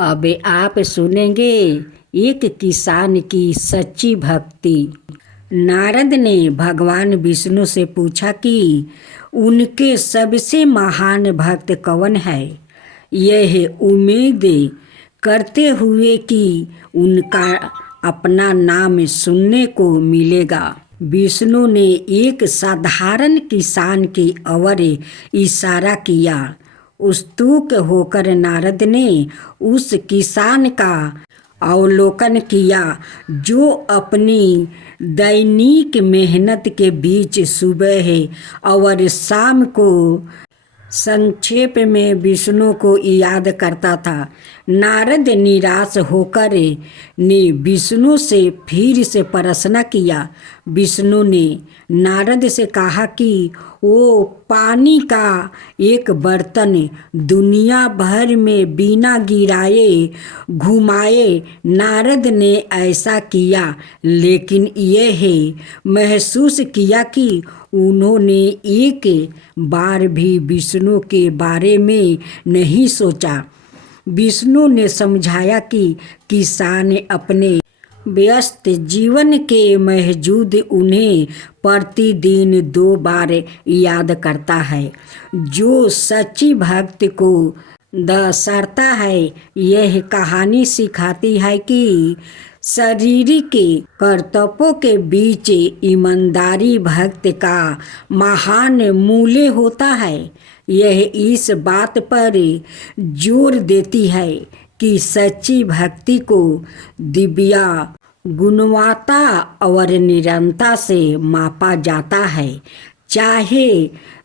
अब आप सुनेंगे एक किसान की सच्ची भक्ति। नारद ने भगवान विष्णु से पूछा कि उनके सबसे महान भक्त कौन है। यह उम्मीद करते हुए कि उनका अपना नाम सुनने को मिलेगा, विष्णु ने एक साधारण किसान की ओर इशारा किया। उत्सुक होकर नारद ने उस किसान का अवलोकन किया जो अपनी दैनिक मेहनत के बीच सुबह और शाम को संक्षेप में विष्णु को याद करता था। नारद निराश होकर ने विष्णु से फिर से प्रश्न किया। विष्णु ने नारद से कहा कि वो पानी का एक बर्तन दुनिया भर में बिना गिराए घुमाए। नारद ने ऐसा किया, लेकिन यह महसूस किया कि उन्होंने एक बार भी विष्णु के बारे में नहीं सोचा। विष्णु ने समझाया कि किसान अपने व्यस्त जीवन के बावजूद उन्हें प्रतिदिन 2 बार याद करता है, जो सच्ची भक्ति को दर्शाता है। यह कहानी सिखाती है कि शारीरिक कर्तव्यों के बीच ईमानदारी भक्ति का महान मूल्य होता है। यह इस बात पर जोर देती है कि सच्ची भक्ति को दिव्या गुणवत्ता और निरंतरता से मापा जाता है, चाहे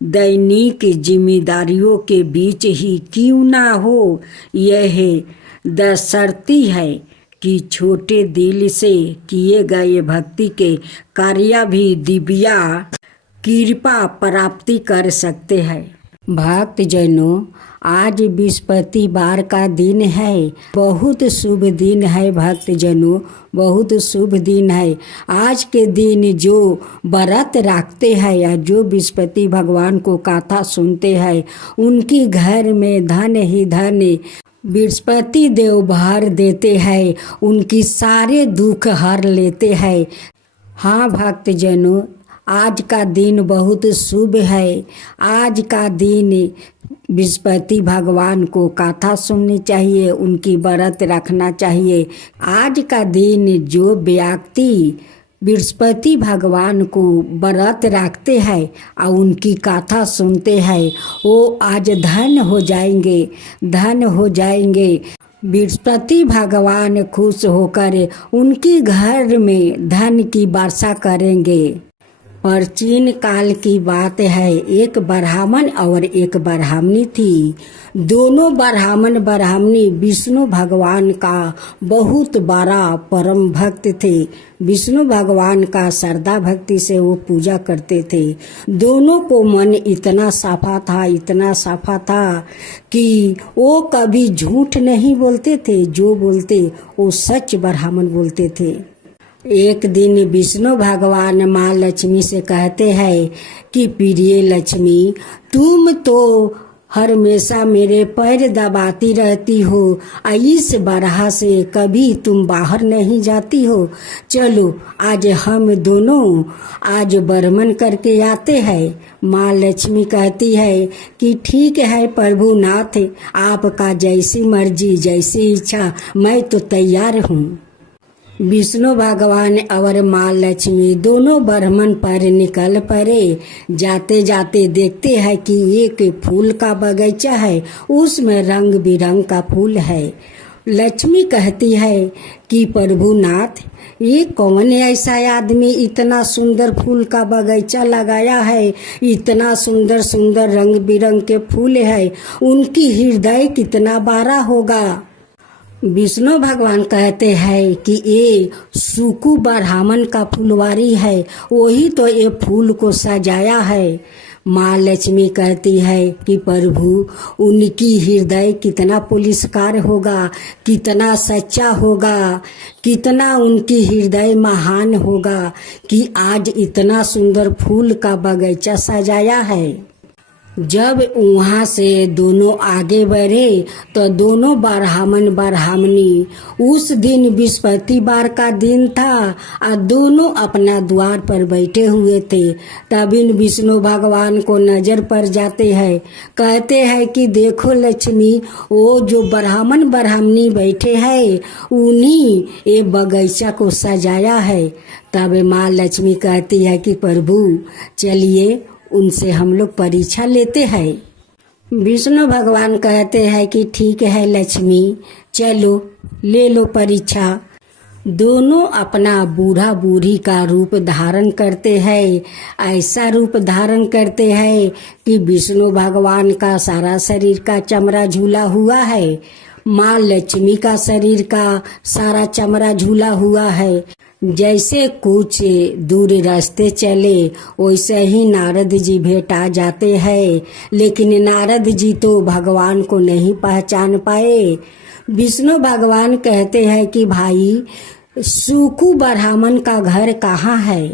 दैनिक जिम्मेदारियों के बीच ही क्यों ना हो। यह दर्शाती है कि छोटे दिल से किए गए भक्ति के कार्य भी दिव्या कृपा प्राप्ति कर सकते हैं। भक्तजनों, आज बृहस्पतिवार का दिन है। बहुत शुभ दिन है भक्तजनों, बहुत शुभ दिन है। आज के दिन जो व्रत रखते हैं या जो बृहस्पति भगवान को कथा सुनते हैं, उनकी घर में धन ही धन बृहस्पति देव भर देते हैं, उनकी सारे दुख हर लेते हैं। हाँ भक्तजनों, आज का दिन बहुत शुभ है। आज का दिन बृहस्पति भगवान को कथा सुननी चाहिए, उनकी व्रत रखना चाहिए। आज का दिन जो व्यक्ति बृहस्पति भगवान को व्रत रखते हैं और उनकी कथा सुनते हैं, वो आज धन हो जाएंगे, धन हो जाएंगे। बृहस्पति भगवान खुश होकर उनकी घर में धन की वर्षा करेंगे। प्राचीन काल की बात है, एक ब्राह्मण और एक ब्राह्मणी थी। दोनों ब्राह्मण ब्राह्मणी विष्णु भगवान का बहुत बड़ा परम भक्त थे। विष्णु भगवान का श्रद्धा भक्ति से वो पूजा करते थे। दोनों को मन इतना साफा था, इतना साफा था कि वो कभी झूठ नहीं बोलते थे, जो बोलते वो सच ब्राह्मण बोलते थे। एक दिन विष्णु भगवान माँ लक्ष्मी से कहते हैं कि प्रिय लक्ष्मी, तुम तो हमेशा मेरे पैर दबाती रहती हो, इस बरहा से कभी तुम बाहर नहीं जाती हो। चलो आज हम दोनों आज बरमन करके आते हैं। माँ लक्ष्मी कहती है कि ठीक है प्रभुनाथ, आपका जैसी मर्जी जैसी इच्छा, मैं तो तैयार हूँ। विष्णु भगवान और माँ लक्ष्मी दोनों ब्राह्मण पर निकल पड़े। जाते जाते देखते हैं कि एक फूल का बगीचा है, उसमें रंग बिरंग का फूल है। लक्ष्मी कहती है कि प्रभुनाथ, ये कौन ऐसा आदमी इतना सुंदर फूल का बगीचा लगाया है, इतना सुंदर सुंदर रंग बिरंग के फूल है, उनकी हृदय कितना बड़ा होगा। विष्णु भगवान कहते हैं कि ये सुकु ब्राह्मण का फुलवारी है, वही तो ये फूल को सजाया है। माँ लक्ष्मी कहती है कि प्रभु, उनकी हृदय कितना पुलिसकार होगा, कितना सच्चा होगा, कितना उनकी हृदय महान होगा कि आज इतना सुंदर फूल का बगीचा सजाया है। जब वहाँ से दोनों आगे बढ़े तो दोनों ब्राह्मण ब्राह्मणी, उस दिन बृहस्पतिवार का दिन था और दोनों अपना द्वार पर बैठे हुए थे। तब इन विष्णु भगवान को नजर पड़ जाते हैं। कहते हैं कि देखो लक्ष्मी, वो जो ब्राह्मण ब्राह्मणी बैठे हैं उन्हीं ये बगीचा को सजाया है। तब माँ लक्ष्मी कहती है कि प्रभु चलिए उनसे हम लोग परीक्षा लेते हैं। विष्णु भगवान कहते हैं कि ठीक है लक्ष्मी, चलो ले लो परीक्षा। दोनों अपना बूढ़ा बूढ़ी का रूप धारण करते हैं। ऐसा रूप धारण करते हैं कि विष्णु भगवान का सारा शरीर का चमड़ा झूला हुआ है, माँ लक्ष्मी का शरीर का सारा चमड़ा झूला हुआ है। जैसे कुछ दूर रास्ते चले वैसे ही नारद जी भेटा जाते हैं, लेकिन नारद जी तो भगवान को नहीं पहचान पाए। विष्णु भगवान कहते हैं कि भाई सुकु ब्राह्मण का घर कहाँ है?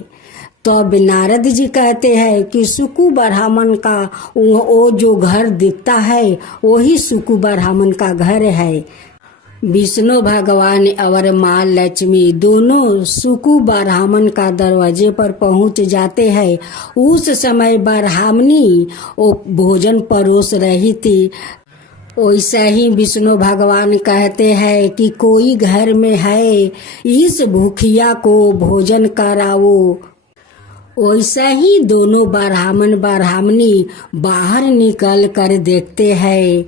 तो अब नारद जी कहते हैं कि सुकु ब्राह्मण का वो जो घर दिखता है वही सुकु ब्राह्मण का घर है। विष्णु भगवान और माँ लक्ष्मी दोनों सुकु ब्राह्मण का दरवाजे पर पहुंच जाते हैं। उस समय ब्राह्मणी वो भोजन परोस रही थी। वैसा ही विष्णु भगवान कहते हैं कि कोई घर में है, इस भूखिया को भोजन कराओ। वैसा ही दोनों ब्राह्मण ब्राह्मणी बाहर निकल कर देखते हैं।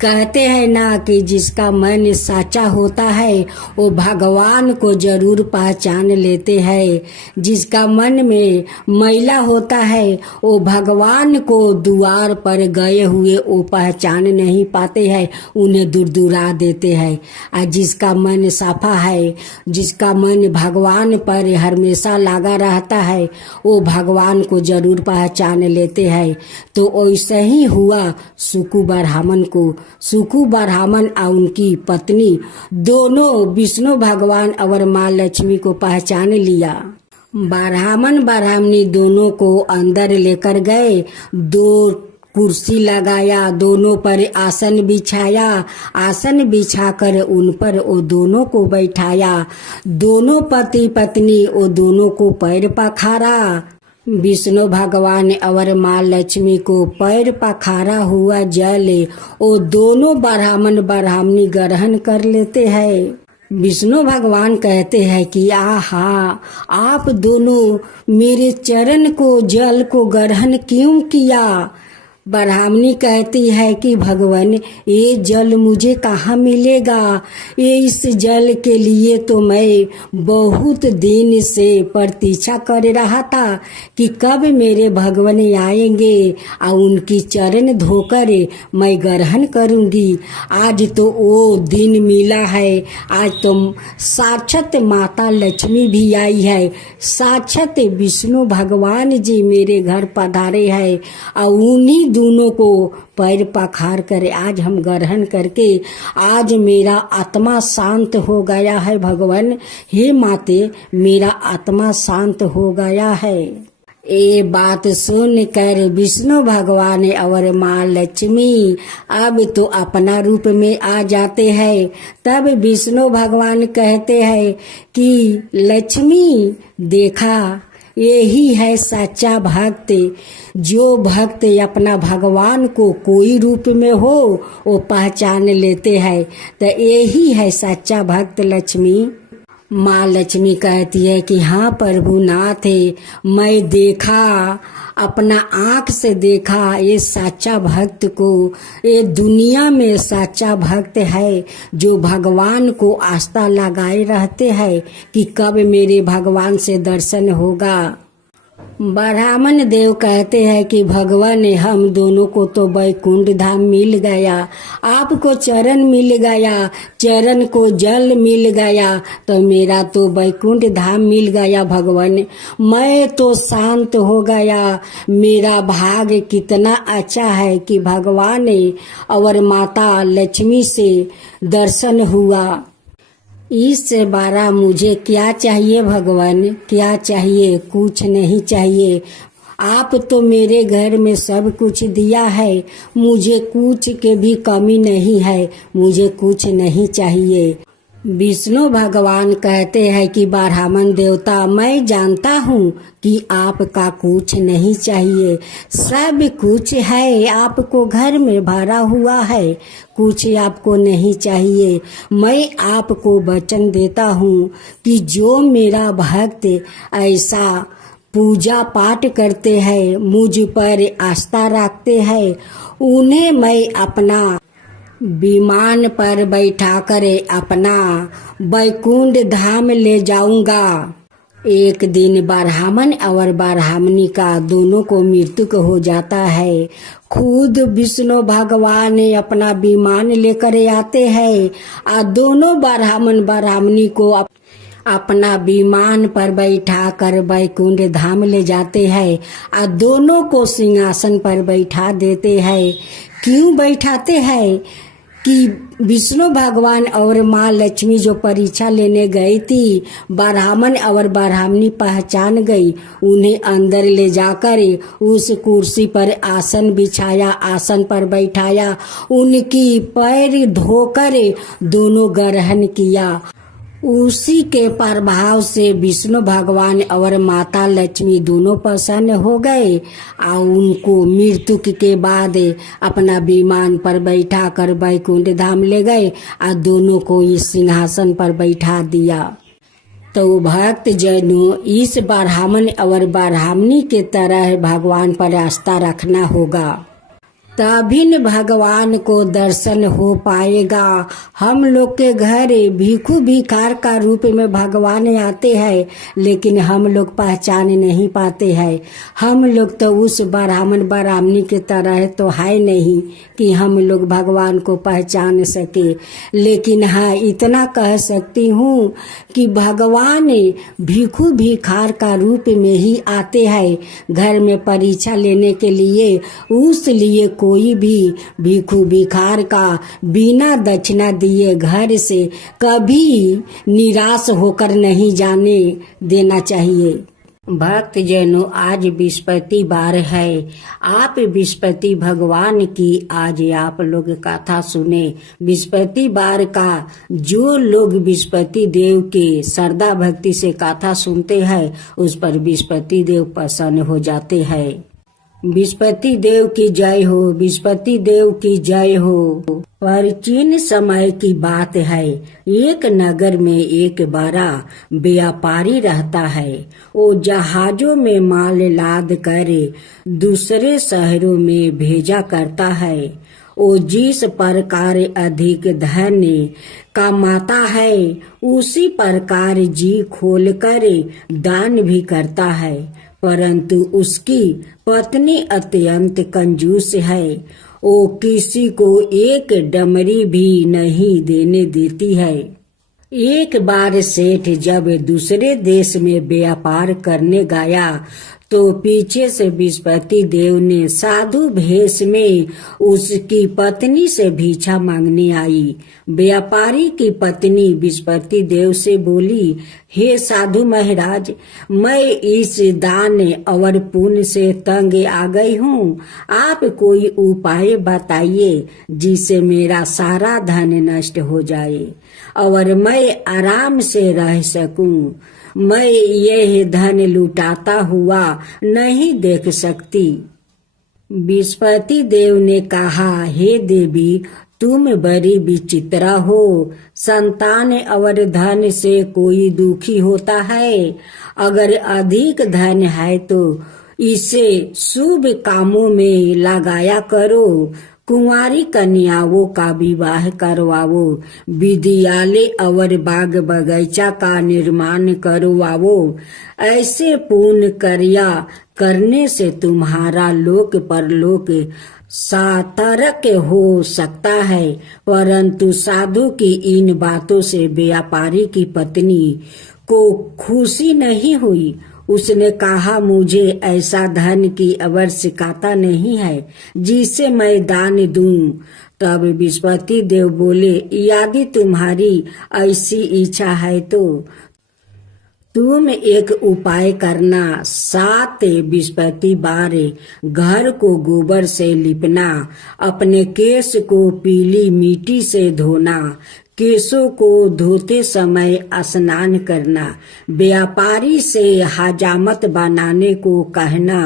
कहते हैं ना कि जिसका मन साचा होता है वो भगवान को जरूर पहचान लेते हैं। जिसका मन में मैला होता है वो भगवान को द्वार पर गए हुए वो पहचान नहीं पाते हैं, उन्हें दूर दूरा देते हैं। और जिसका मन साफा है, जिसका मन भगवान पर हमेशा लगा रहता है वो भगवान को जरूर पहचान लेते हैं। तो वैसे ही हुआ सुकु ब्राह्मण को। सुकु ब्राह्मण और उनकी पत्नी दोनों विष्णु भगवान और माँ लक्ष्मी को पहचान लिया। ब्राह्मण ब्राह्मणी दोनों को अंदर लेकर गए, दो कुर्सी लगाया, दोनों पर आसन बिछाया, आसन बिछाकर उन पर वो दोनों को बैठाया। दोनों पति पत्नी वो दोनों को पैर पखारा। विष्णु भगवान और माँ लक्ष्मी को पैर पखारा हुआ जल वो दोनों ब्राह्मण ब्राह्मणी ग्रहण कर लेते हैं। विष्णु भगवान कहते हैं कि आहा, आप दोनों मेरे चरण को जल को ग्रहण क्यों किया? ब्राह्मणी कहती है कि भगवान ये जल मुझे कहाँ मिलेगा? ये इस जल के लिए तो मैं बहुत दिन से प्रतीक्षा कर रहा था कि कब मेरे भगवान आएंगे और उनकी चरण धोकर मैं ग्रहण करूंगी। आज तो वो दिन मिला है। आज तो साक्षात माता लक्ष्मी भी आई है, साक्षात विष्णु भगवान जी मेरे घर पधारे हैं और उन्हीं दोनों को पैर पखार कर आज हम ग्रहण करके आज मेरा आत्मा शांत हो गया है। भगवान हे माते, मेरा आत्मा शांत हो गया है। ये बात सुनकर विष्णु भगवान और माँ लक्ष्मी अब तो अपना रूप में आ जाते हैं। तब विष्णु भगवान कहते हैं कि लक्ष्मी देखा, यही है सच्चा भक्त। जो भक्त अपना भगवान को कोई रूप में हो वो पहचान लेते हैं, तो यही है सच्चा भक्त लक्ष्मी। माँ लक्ष्मी कहती है कि हाँ प्रभुनाथ, मैं देखा, अपना आँख से देखा ये सच्चा भक्त को। ये दुनिया में सच्चा भक्त है जो भगवान को आस्था लगाए रहते हैं कि कब मेरे भगवान से दर्शन होगा। ब्राह्मण देव कहते हैं कि भगवान हम दोनों को तो वैकुंठ धाम मिल गया, आपको चरण मिल गया, चरण को जल मिल गया, तो मेरा तो वैकुंठ धाम मिल गया। भगवान मैं तो शांत हो गया। मेरा भाग्य कितना अच्छा है कि भगवान और माता लक्ष्मी से दर्शन हुआ। इससे बड़ा मुझे क्या चाहिए भगवान? क्या चाहिए? कुछ नहीं चाहिए। आप तो मेरे घर में सब कुछ दिया है, मुझे कुछ के भी कमी नहीं है, मुझे कुछ नहीं चाहिए। विष्णु भगवान कहते हैं कि ब्राह्मण देवता, मैं जानता हूँ कि आपका कुछ नहीं चाहिए, सब कुछ है, आपको घर में भरा हुआ है, कुछ आपको नहीं चाहिए। मैं आपको वचन देता हूँ कि जो मेरा भक्त ऐसा पूजा पाठ करते हैं, मुझ पर आस्था रखते हैं, उन्हें मैं अपना विमान पर बैठा कर अपना वैकुंठ धाम ले जाऊंगा। एक दिन ब्राह्मण और ब्राह्मणी का दोनों को मृत्यु हो जाता है। खुद विष्णु भगवान अपना विमान लेकर आते हैं और दोनों ब्राह्मण ब्राह्मणी को अपना विमान पर बैठा कर वैकुंठ धाम ले जाते हैं और दोनों को सिंहासन पर बैठा देते हैं। क्यों बैठाते हैं कि विष्णु भगवान और माँ लक्ष्मी जो परीक्षा लेने गई थी, ब्राह्मण और ब्राह्मणी पहचान गई, उन्हें अंदर ले जाकर उस कुर्सी पर आसन बिछाया, आसन पर बैठाया, उनकी पैर धोकर दोनों ग्रहण किया। उसी के प्रभाव से विष्णु भगवान और माता लक्ष्मी दोनों प्रसन्न हो गए और उनको मृत्यु के बाद अपना विमान पर बैठा कर वैकुंठ धाम ले गए और दोनों को इस सिंहासन पर बैठा दिया। तो भक्त जनों, इस ब्राह्मण और ब्राह्मणी के तरह भगवान पर आस्था रखना होगा, तभी न भगवान को दर्शन हो पाएगा। हम लोग के घर भिखू भिखार का रूप में भगवान आते हैं, लेकिन हम लोग पहचान नहीं पाते हैं। हम लोग तो उस ब्राह्मण ब्राह्मणी के तरह तो है नहीं कि हम लोग भगवान को पहचान सके। लेकिन हाँ, इतना कह सकती हूँ कि भगवान भिखू भिखार का रूप में ही आते हैं घर में परीक्षा लेने के लिए। उस लिए कोई भी भिखू भिखार का बिना दक्षिणा दिए घर से कभी निराश होकर नहीं जाने देना चाहिए। भक्त जनों, आज बृहस्पतिवार है। आप बृहस्पति भगवान की आज आप लोग कथा सुने। बृहस्पतिवार का जो लोग बृहस्पति देव के श्रद्धा भक्ति से कथा सुनते हैं, उस पर बृहस्पति देव प्रसन्न हो जाते हैं। बृहस्पति देव की जय हो, बृहस्पति देव की जय हो। प्राचीन समय की बात है, एक नगर में एक बड़ा व्यापारी रहता है। वो जहाजों में माल लाद कर दूसरे शहरों में भेजा करता है। वो जिस प्रकार अधिक धन कमाता है, उसी प्रकार जी खोलकर दान भी करता है। परंतु उसकी पत्नी अत्यंत कंजूस है। वो किसी को एक डमरी भी नहीं देने देती है। एक बार सेठ जब दूसरे देश में व्यापार करने गया, तो पीछे से बृहस्पति देव ने साधु भेष में उसकी पत्नी से भिक्षा मांगने आई। व्यापारी की पत्नी बृहस्पति देव से बोली, हे साधु महाराज, मैं इस दान और पुण्य से तंग आ गई हूँ। आप कोई उपाय बताइए जिससे मेरा सारा धन नष्ट हो जाए और मैं आराम से रह सकूं। मैं यह धन लुटाता हुआ नहीं देख सकती। बृहस्पति देव ने कहा, हे देवी, तुम बड़ी विचित्रा हो। संतान और धन से कोई दुखी होता है। अगर अधिक धन है तो इसे शुभ कामों में लगाया करो। कुंवारी कन्याओं का विवाह करवाओ, विद्यालय और बाग बगीचा का निर्माण करवाओ। ऐसे पूर्ण कार्य करने से तुम्हारा लोक परलोक सार्थक हो सकता है। परंतु साधु की इन बातों से व्यापारी की पत्नी को खुशी नहीं हुई। उसने कहा, मुझे ऐसा धन की आवश्यकता नहीं है जिसे मैं दान दूं। तब बृहस्पति देव बोले, यदि तुम्हारी ऐसी इच्छा है तुम एक उपाय करना, 7 बृहस्पतिवार घर को गोबर से लिपना, अपने केश को पीली मिट्टी से धोना, केशों को धोते समय स्नान करना, व्यापारी से हजामत बनाने को कहना,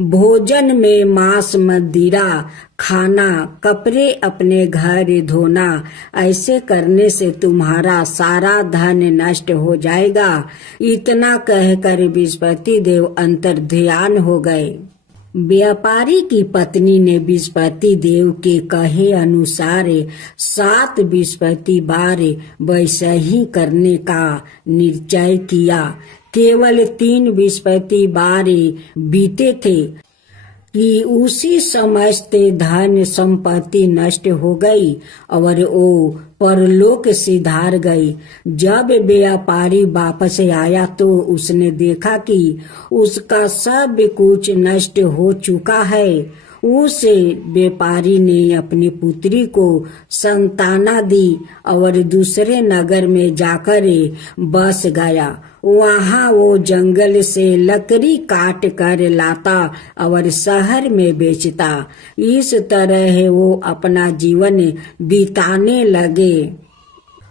भोजन में मांस मदिरा खाना, कपड़े अपने घर धोना। ऐसे करने से तुम्हारा सारा धन नष्ट हो जाएगा। इतना कहकर बृहस्पति देव अंतर्ध्यान हो गए। व्यापारी की पत्नी ने बृहस्पति देव के कहे अनुसार 7 बृहस्पतिवार वैसा ही करने का निश्चय किया। केवल 3 बृहस्पतिवार बीते थे कि उसी समस्त धन संपत्ति नष्ट हो गई और वो परलोक सिधार गई। जब व्यापारी वापस आया तो उसने देखा कि उसका सब कुछ नष्ट हो चुका है। उस व्यापारी ने अपनी पुत्री को संताना दी और दूसरे नगर में जाकर बस गया। वहाँ वो जंगल से लकड़ी काट कर लाता और शहर में बेचता। इस तरह वो अपना जीवन बिताने लगे।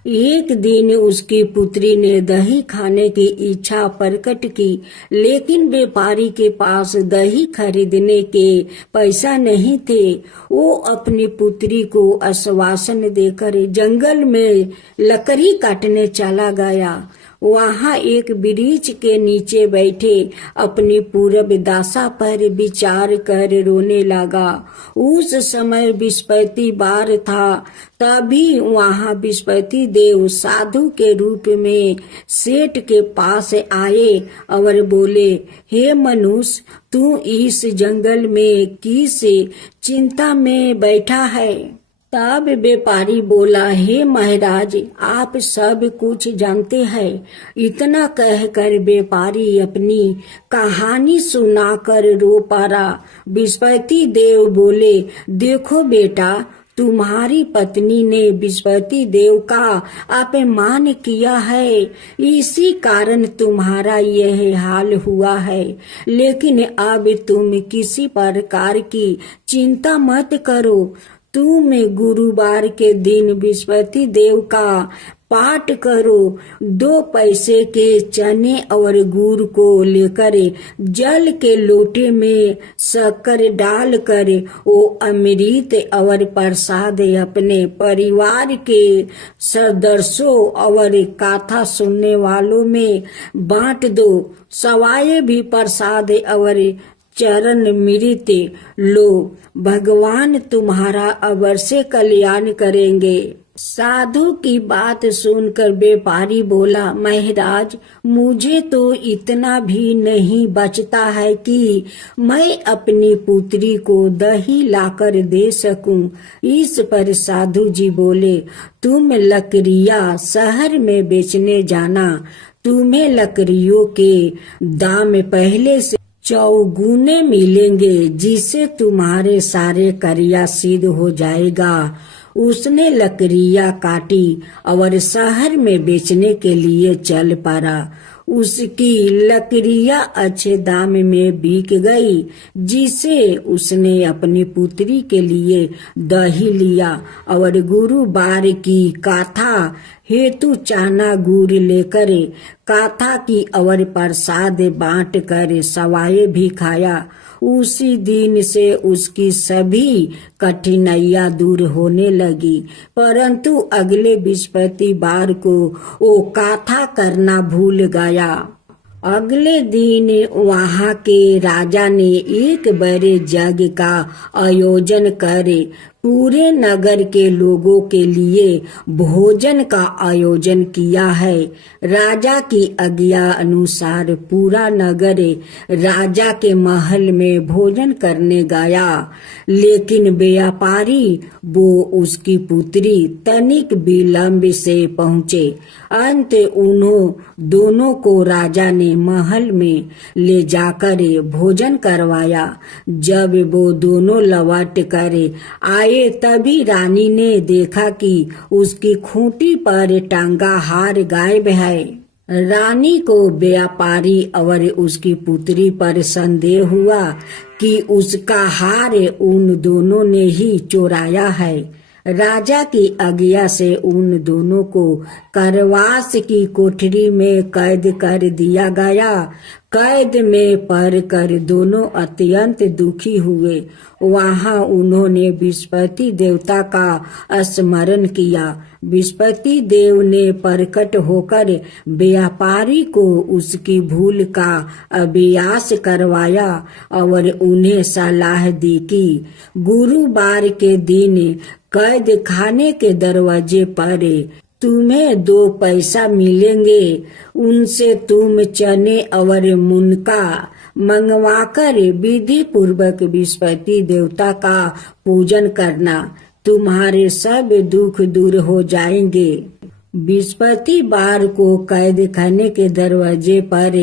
एक दिन उसकी पुत्री ने दही खाने की इच्छा प्रकट की, लेकिन व्यापारी के पास दही खरीदने के पैसा नहीं थे। वो अपनी पुत्री को आश्वासन देकर जंगल में लकड़ी काटने चला गया। वहाँ एक वृक्ष के नीचे बैठे अपनी पूर्व दशा पर विचार कर रोने लगा। उस समय बृहस्पतिवार था। तभी वहाँ बृहस्पति देव साधु के रूप में सेठ के पास आए और बोले, हे मनुष्य, तू इस जंगल में किस चिंता में बैठा है? तब व्यापारी बोला, हे महाराज, आप सब कुछ जानते हैं। इतना कहकर व्यापारी अपनी कहानी सुनाकर रो पड़ा। बृहस्पति देव बोले, देखो बेटा, तुम्हारी पत्नी ने बृहस्पति देव का अपमान किया है, इसी कारण तुम्हारा यह हाल हुआ है। लेकिन अब तुम किसी प्रकार की चिंता मत करो। तुम गुरुवार के दिन बृहस्पति देव का पाठ करो। 2 पैसे के चने और गुड़ को लेकर जल के लोटे में शक्कर डालकर वो अमृत और प्रसाद अपने परिवार के सदस्यों और कथा सुनने वालों में बांट दो। सवाए भी प्रसाद और चरण मृत लो, भगवान तुम्हारा अवश्य कल्याण करेंगे। साधु की बात सुनकर व्यापारी बोला, महाराज, मुझे तो इतना भी नहीं बचता है कि मैं अपनी पुत्री को दही लाकर दे सकूं। इस पर साधु जी बोले, तुम लकड़ियां शहर में बेचने जाना। तुम्हें लकड़ियों के दाम पहले से चौगुने मिलेंगे, जिससे तुम्हारे सारे कार्य सिद्ध हो जाएगा। उसने लकड़ियां काटी और शहर में बेचने के लिए चल पड़ा। उसकी लकड़ियां अच्छे दाम में बिक गई, जिसे उसने अपनी पुत्री के लिए दही लिया और गुरुवार की कथा हेतु चाना गुड़ लेकर कथा की और प्रसाद बांट कर सवाए भी खाया। उसी दिन से उसकी सभी कठिनाइयां दूर होने लगी। परंतु अगले बृहस्पतिवार को वो कथा करना भूल गया। अगले दिन वहाँ के राजा ने एक बड़े यज्ञ का आयोजन कर पूरे नगर के लोगों के लिए भोजन का आयोजन किया है। राजा की आज्ञा अनुसार पूरा नगर राजा के महल में भोजन करने गया, लेकिन व्यापारी वो उसकी पुत्री तनिक विलंब से पहुँचे। अंत उन्हों दोनों को राजा ने महल में ले जाकर भोजन करवाया। जब वो दोनों लौट कर आए तभी रानी ने देखा कि उसकी खूंटी पर टांगा हार गायब है। रानी को व्यापारी और उसकी पुत्री पर संदेह हुआ कि उसका हार उन दोनों ने ही चुराया है। राजा की आज्ञा से उन दोनों को कारावास की कोठरी में कैद कर दिया गया। कैद में पड़ कर दोनों अत्यंत दुखी हुए। वहां उन्होंने बृहस्पति देवता का स्मरण किया। बृहस्पति देव ने प्रकट होकर व्यापारी को उसकी भूल का अभ्यास करवाया और उन्हें सलाह दी कि गुरुवार के दिन कैद खाने के दरवाजे पर तुम्हें 2 पैसा मिलेंगे। उनसे तुम चने और मुनका मंगवाकर विधि पूर्वक बृहस्पति देवता का पूजन करना। तुम्हारे सब दुख दूर हो जाएंगे। बृहस्पतिवार को कैद खाने के दरवाजे पर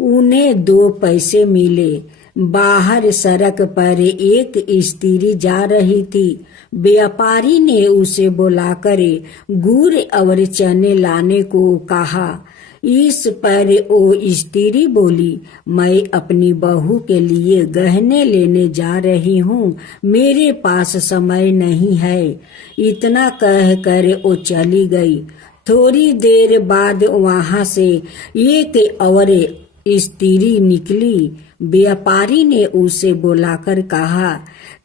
उन्हें 2 पैसे मिले। बाहर सड़क पर एक स्त्री जा रही थी। व्यापारी ने उसे बुलाकर गुड़ और चने लाने को कहा। इस पर वो स्त्री बोली, मैं अपनी बहू के लिए गहने लेने जा रही हूँ, मेरे पास समय नहीं है। इतना कहकर वो चली गई। थोड़ी देर बाद वहां से एक और स्त्री निकली। व्यापारी ने उसे बुलाकर कहा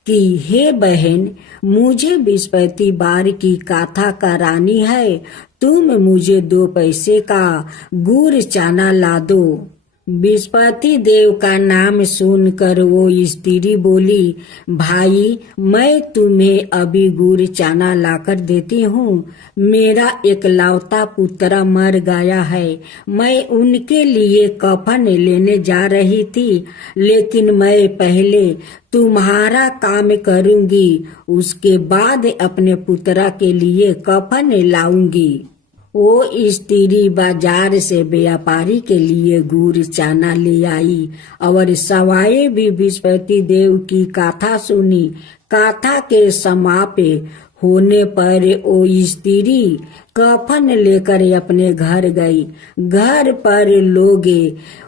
कि हे बहन, मुझे बृहस्पतिवार की कथा करानी है, तुम मुझे 2 पैसे का गुड़ चना ला दो। बृहस्पति देव का नाम सुनकर वो स्त्री बोली, भाई मैं तुम्हें अभी गुड़ चना लाकर देती हूँ। मेरा एकलौता पुत्र मर गया है। मैं उनके लिए कफन लेने जा रही थी, लेकिन मैं पहले तुम्हारा काम करूंगी, उसके बाद अपने पुत्र के लिए कफन लाऊंगी। वो स्त्री बाजार से व्यापारी के लिए गुड़ चना ले आई और सवाए भी बृहस्पति देव की कथा सुनी। कथा के समाप्त होने पर वो स्त्री कफन लेकर अपने घर गई। घर पर लोग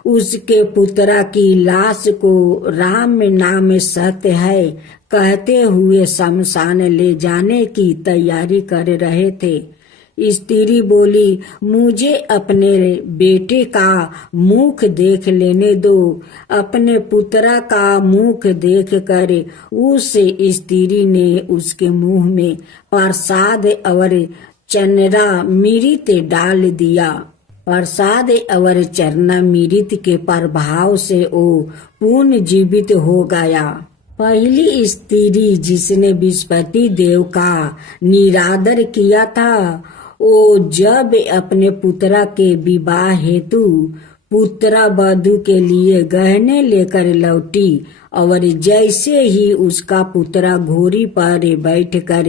उसके पुत्र की लाश को राम नाम सत्य है कहते हुए शमशान ले जाने की तैयारी कर रहे थे। स्त्री बोली, मुझे अपने बेटे का मुख देख लेने दो। अपने पुत्र का मुख देखकर उस स्त्री ने उसके मुंह में प्रसाद और चरना मृत डाल दिया। प्रसाद और चरना मृत के प्रभाव से वो पुनर्जीवित हो गया। पहली स्त्री जिसने बृहस्पति देव का निरादर किया था, वो जब अपने पुत्र के विवाह हेतु पुत्र वधू के लिए गहने लेकर लौटी और जैसे ही उसका पुत्र घोड़ी पर बैठकर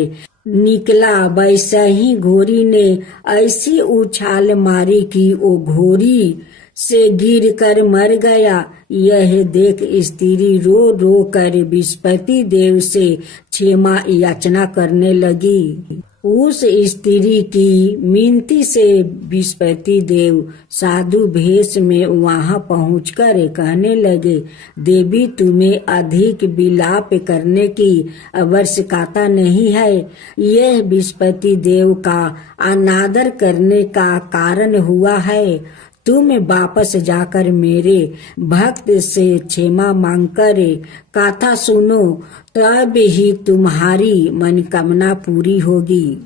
निकला, वैसे ही घोड़ी ने ऐसी उछाल मारी कि वो घोड़ी से गिरकर मर गया। यह देख स्त्री रो रो कर बृहस्पति देव से क्षमा याचना करने लगी। उस स्त्री की मिनती से बृहस्पति देव साधु भेष में वहां पहुंचकर कहने लगे, देवी तुम्हें अधिक विलाप करने की आवश्यकता नहीं है। यह बृहस्पति देव का अनादर करने का कारण हुआ है। तुम वापस जाकर मेरे भक्त से क्षमा मांगकर कथा सुनो, तब ही तुम्हारी मनोकामना पूरी होगी।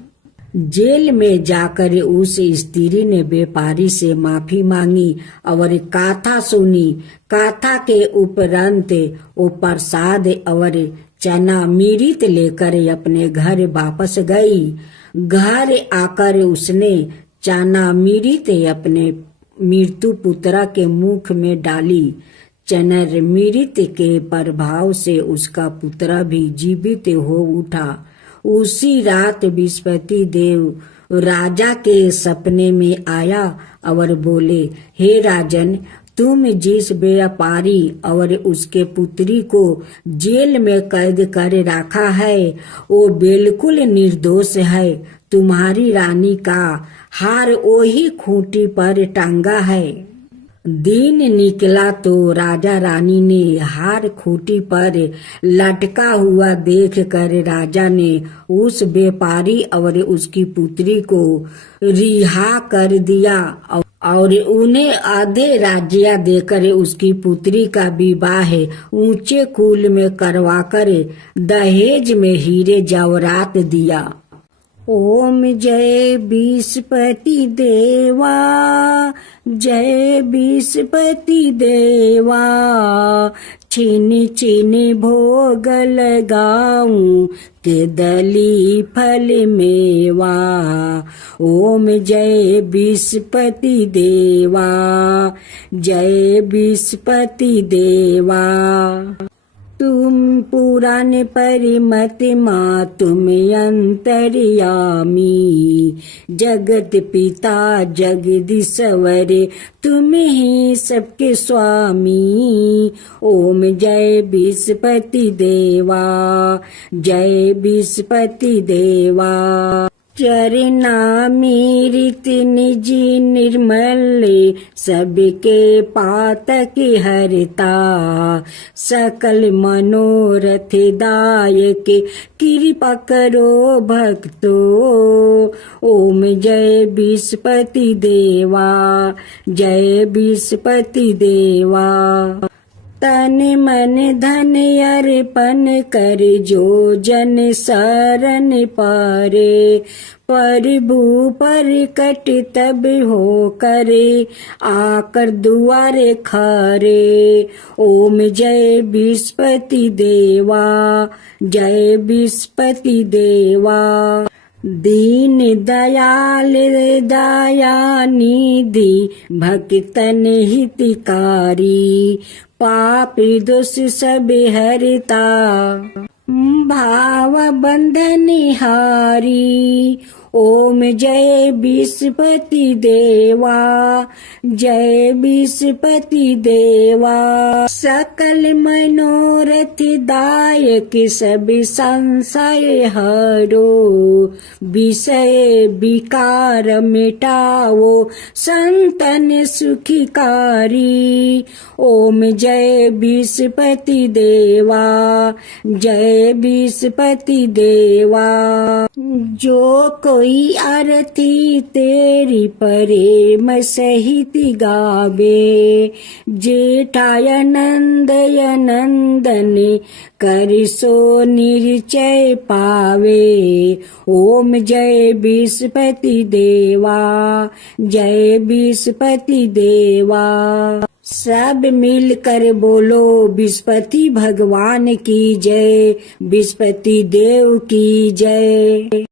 जेल में जाकर उस स्त्री ने व्यापारी से माफी मांगी और कथा सुनी। कथा के उपरांत वो प्रसाद और चना मृत लेकर अपने घर वापस गई। घर आकर उसने चना मृत अपने मृत्यु पुत्र के मुख में डाली। चनर मृत के प्रभाव से उसका पुत्र भी जीवित हो उठा। उसी रात बृहस्पति देव राजा के सपने में आया और बोले, हे राजन, तुम जिस व्यापारी और उसके पुत्री को जेल में कैद कर रखा है वो बिल्कुल निर्दोष है। तुम्हारी रानी का हार वही खूंटी पर टंगा है। दिन निकला तो राजा रानी ने हार खूंटी पर लटका हुआ देखकर राजा ने उस व्यापारी और उसकी पुत्री को रिहा कर दिया और उन्हें आधे राज्य देकर उसकी पुत्री का विवाह ऊंचे कुल में करवाकर दहेज में हीरे जवाहरात दिया। ओम जय विस्पति देवा, जय विस्पति देवा, छीनी छीनी भोग लगाऊं केदली फल मेवा। ओम जय विस्पति देवा, जय विस्पति देवा। तुम पुराण परिमत माँ तुम अंतर्यामी, जगत पिता जगदीश्वर तुम ही सबके स्वामी। ओम जय विस्पति देवा, जय विस्पति देवा। चरनामृत निज निर्मल सबके पातक हरता, सकल मनोरथ दायक कृपा करो भक्तो। ओम जय विस्पति देवा, जय विस्पति देवा। तन मन धन अर्पण कर जो जन शरण पारे, प्रभु पर कट तब हो करे आकर दुआरे खारे। ओम जय विस्पति देवा, जय विस्पति देवा। दीन दयाल दया निधि भक्तन हितकारी, पाप दोष सब हरता भाव बंधन हारी। ओम जय विस्पति देवा, जय विस्पति देवा। सकल मनोरथ दायक सब संशय हरो, विषय विकार मिटाओ संतन सुखकारी। ओम जय विस्पति देवा, जय विस्पति देवा। जो कोई आरती तेरी प्रेम सहित गावे, जेठाय नंदय नंदन कर सो निश्चय पावे। ओम जय विस्पति देवा, जय विस्पति देवा। सब मिलकर बोलो विस्पति भगवान की जय, विस्पति देव की जय।